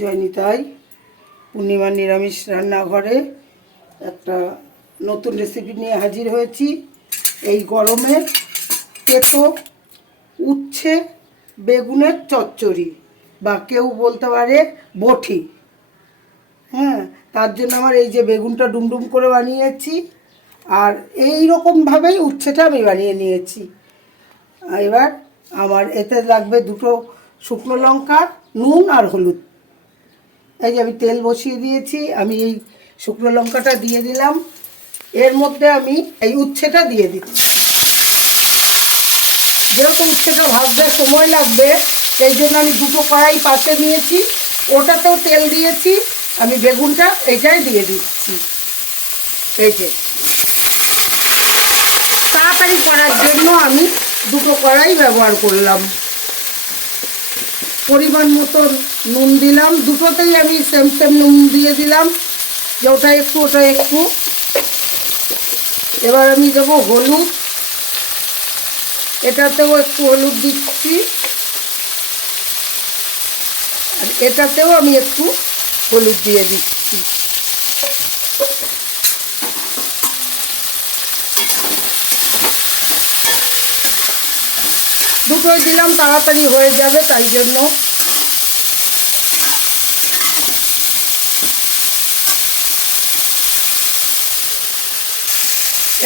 জয়নিতাই পূর্ণিমার নিরামিষ রান্নাঘরে একটা নতুন রেসিপি নিয়ে হাজির হয়েছি। এই গরমে তেতো উচ্ছে বেগুনের চচ্চড়ি বা কেউ বলতে পারে বটি। হ্যাঁ, তার জন্য আমার এই যে বেগুনটা ডুমডুম করে বানিয়েছি, আর এই রকমভাবেই উচ্ছেটা আমি বানিয়ে নিয়েছি। এবার আমার এতে লাগবে দুটো শুকনো লঙ্কা, নুন আর হলুদ। এই যে আমি তেল বসিয়ে দিয়েছি, আমি এই শুকনো লঙ্কাটা দিয়ে দিলাম, এর মধ্যে আমি এই উচ্ছেটা দিয়ে দিচ্ছি। যেহেতু উচ্ছেটা ভাজতে সময় লাগবে এই জন্য আমি দুটো কড়াই পাশে নিয়েছি, ওটাতেও তেল দিয়েছি। আমি বেগুনটা এটাই দিয়ে দিচ্ছি। এই যে তাড়াতাড়ি করার জন্য আমি দুটো কড়াই ব্যবহার করলাম। পরিমাণ মতন নুন দিলাম, দুটোতেই আমি সেম সেম নুন দিয়ে দিলাম, যে ওটা একটু ওটা একটু। এবার আমি দেবো হলুদ, এটাতেও একটু হলুদ দিচ্ছি, আর এটাতেও আমি একটু হলুদ দিয়ে দিচ্ছি। দুটোই দিলাম, তাড়াতাড়ি হয়ে যাবে তাই জন্য।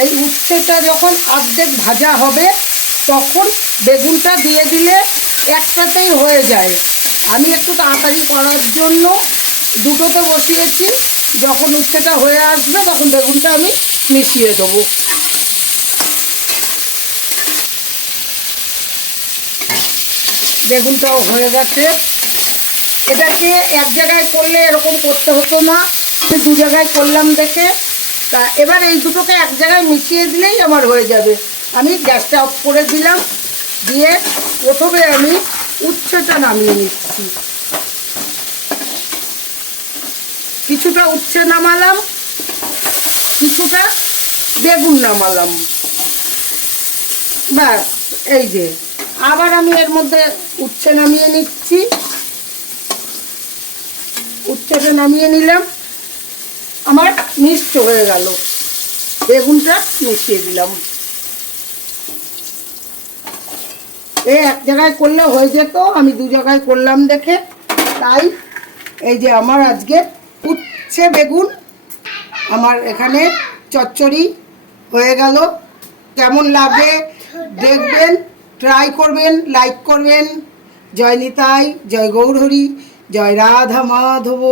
এই উচ্ছেটা যখন অর্ধেক ভাজা হবে তখন বেগুনটা দিয়ে দিলে একসাথেই হয়ে যায়। আমি একটু তাড়াতাড়ি করার জন্য দুটোতে বসিয়েছি, যখন উচ্ছেটা হয়ে আসবে তখন বেগুনটা আমি মিশিয়ে দেবো। বেগুনটাও হয়ে গেছে। এটাকে এক জায়গায় করলে এরকম করতে হতো না, আমি দু জায়গায় করলাম দেখে। তা এবার এই দুটোকে এক জায়গায় মিশিয়ে দিলেই আমার হয়ে যাবে। আমি গ্যাসটা অফ করে দিলাম, দিয়ে প্রথমে আমি উচ্ছেটা নামিয়ে নিচ্ছি। কিছুটা উচ্ছে নামালাম, কিছুটা বেগুন নামালাম। ব্যাস, এই যে আবার আমি এর মধ্যে উচ্ছে নামিয়ে নিচ্ছি। উচ্ছেটা নামিয়ে নিলাম, আমার মিক্সড হয়ে গেল। বেগুনটা মিশিয়ে দিলাম। এই এক জায়গায় করলে হয়ে যেত, আমি দু জায়গায় করলাম দেখে, তাই এই যে আমার আজকে উচ্ছে বেগুন আমার এখানে চচ্চড়ি হয়ে গেল। কেমন লাগে দেখবেন, ট্রাই করবেন, লাইক করবেন। জয় নিতাই, জয় গৌরহরি, জয় রাধা মাধব।